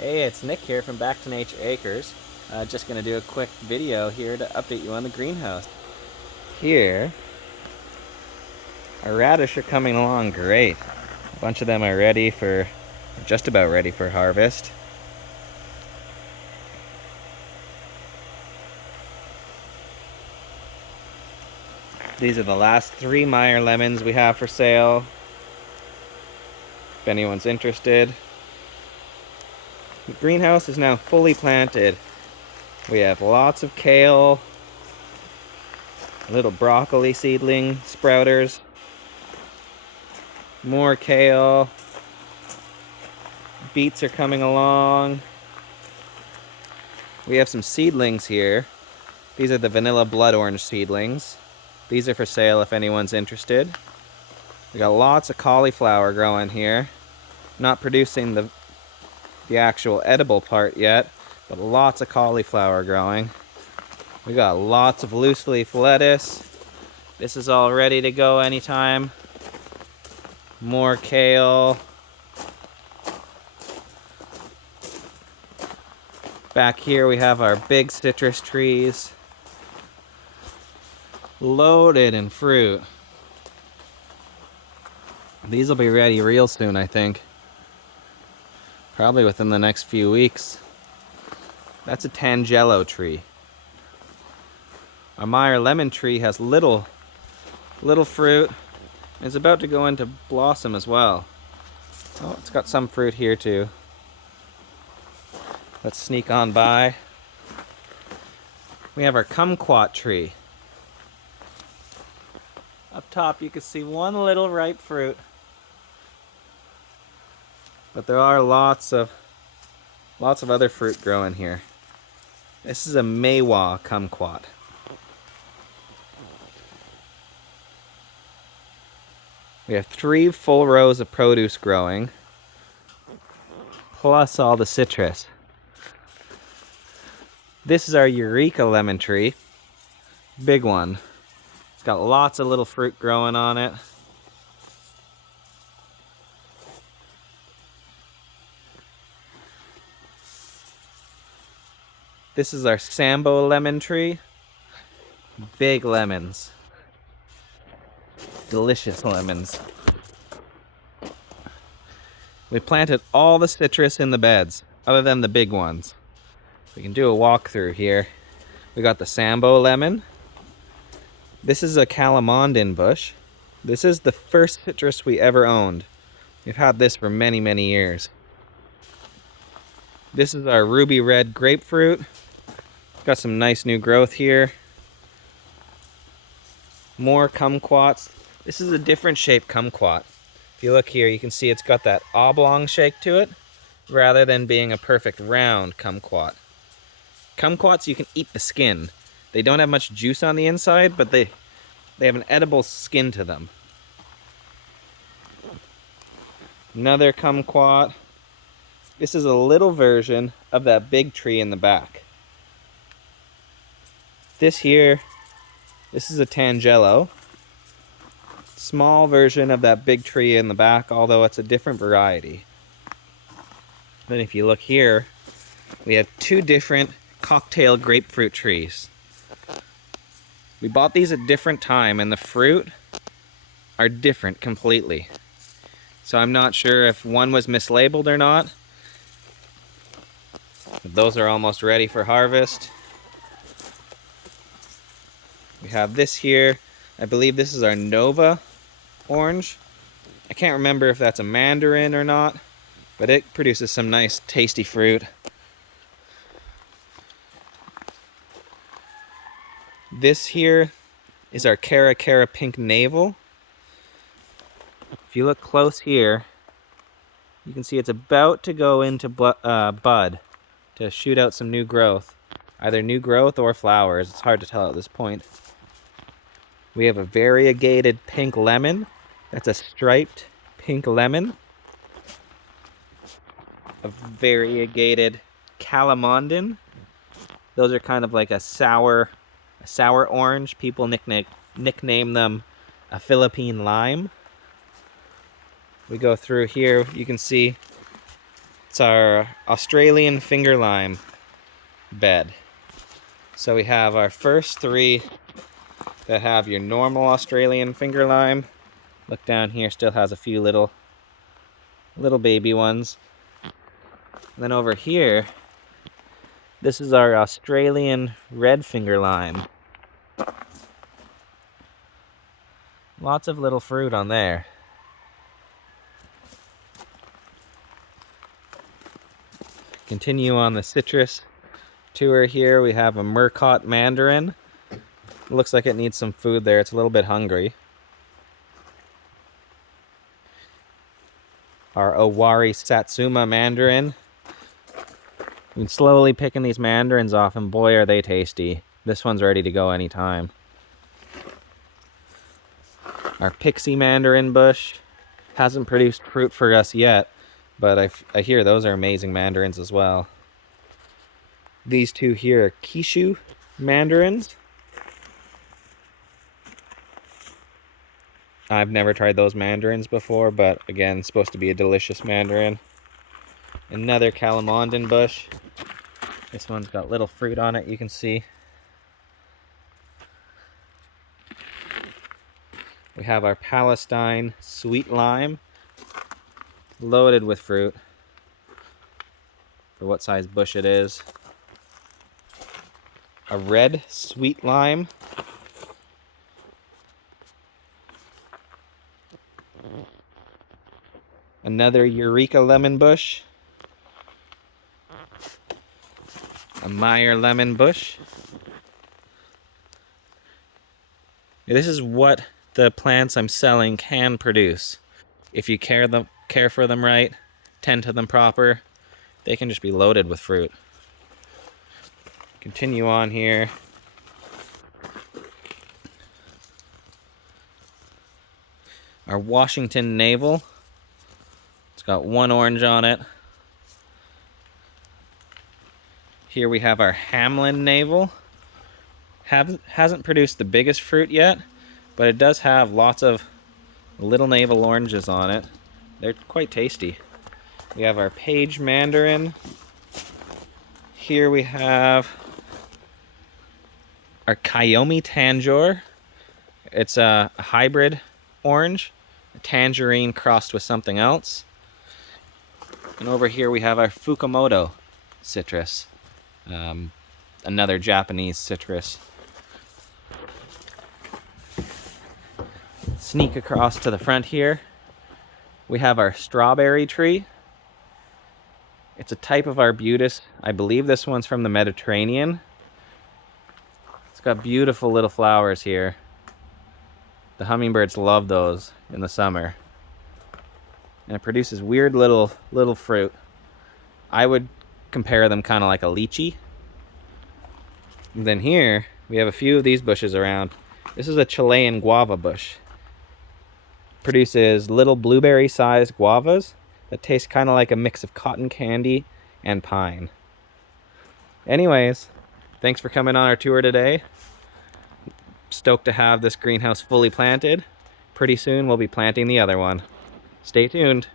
Hey, it's Nick here from Back to Nature Acres. Just going to do a quick video here to update you on the greenhouse. Here, our radish are coming along great. A bunch of them are just about ready for harvest. These are the last 3 Meyer lemons we have for sale. If anyone's interested. The greenhouse is now fully planted. We have lots of kale, little broccoli seedling sprouters, more kale, beets are coming along. We have some seedlings here. These are the vanilla blood orange seedlings. These are for sale if anyone's interested. We got lots of cauliflower growing here. Not producing the actual edible part yet, but lots of cauliflower growing. We got lots of loose leaf lettuce. This is all ready to go anytime. More kale. Back here we have our big citrus trees. Loaded in fruit. These will be ready real soon, I think. Probably within the next few weeks. That's a Tangelo tree. Our Meyer lemon tree has little fruit. It's about to go into blossom as well. Oh, it's got some fruit here too. Let's sneak on by. We have our kumquat tree. Up top you can see one little ripe fruit. But there are lots of other fruit growing here. This is a Meiwa kumquat. We have 3 full rows of produce growing, plus all the citrus. This is our Eureka lemon tree. Big one. It's got lots of little fruit growing on it. This is our Sambo lemon tree. Big lemons. Delicious lemons. We planted all the citrus in the beds, other than the big ones. We can do a walkthrough here. We got the Sambo lemon. This is a calamondin bush. This is the first citrus we ever owned. We've had this for many, many years. This is our ruby red grapefruit. Got some nice new growth here. More kumquats. This is a different shaped kumquat. If you look here, you can see it's got that oblong shape to it, rather than being a perfect round kumquat. Kumquats, you can eat the skin. They don't have much juice on the inside, but they have an edible skin to them. Another kumquat. This is a little version of that big tree in the back. This is a Tangelo. Small version of that big tree in the back, although it's a different variety. Then if you look here, we have 2 different cocktail grapefruit trees. We bought these at different time and the fruit are different completely. So I'm not sure if one was mislabeled or not. But those are almost ready for harvest. We have this here. I believe this is our Nova orange. I can't remember if that's a mandarin or not, but it produces some nice tasty fruit. This here is our Cara Cara pink navel. If you look close here, you can see it's about to go into bud to shoot out some new growth. Either new growth or flowers. It's hard to tell at this point. We have a variegated pink lemon. That's a striped pink lemon. A variegated calamondin. Those are kind of like a sour orange. People nickname them a Philippine lime. We go through here, you can see It's our Australian finger lime bed. So we have our first three that have your normal Australian finger lime. Look down here, still has a few little baby ones. And then over here, this is our Australian red finger lime. Lots of little fruit on there. Continue on the citrus tour here. We have a Murcott mandarin. It looks like it needs some food there. It's a little bit hungry. Our Owari Satsuma mandarin. I'm slowly picking these mandarins off, and boy, are they tasty. This one's ready to go anytime. Our pixie mandarin bush hasn't produced fruit for us yet, but I hear those are amazing mandarins as well. These two here are Kishu mandarins. I've never tried those mandarins before, but again, supposed to be a delicious mandarin. Another calamondin bush. This one's got little fruit on it, you can see. We have our Palestine sweet lime, loaded with fruit for what size bush it is. A red sweet lime. Another Eureka lemon bush. A Meyer lemon bush. This is what the plants I'm selling can produce. If you care for them right, tend to them proper, they can just be loaded with fruit. Continue on here. Our Washington navel. It's got one orange on it. Here we have our Hamlin navel. Hasn't produced the biggest fruit yet, but it does have lots of little navel oranges on it. They're quite tasty. We have our Page mandarin. Here we have our Kiyomi tanjore. It's a hybrid orange, a tangerine crossed with something else. And over here we have our Fukumoto citrus, another Japanese citrus. Sneak across to the front here. We have our strawberry tree. It's a type of arbutus. I believe this one's from the Mediterranean. It's got beautiful little flowers here. The hummingbirds love those in the summer. And it produces weird little fruit. I would compare them kind of like a lychee. And then here, we have a few of these bushes around. This is a Chilean guava bush. Produces little blueberry-sized guavas that taste kind of like a mix of cotton candy and pine. Anyways, thanks for coming on our tour today. Stoked to have this greenhouse fully planted. Pretty soon we'll be planting the other one. Stay tuned.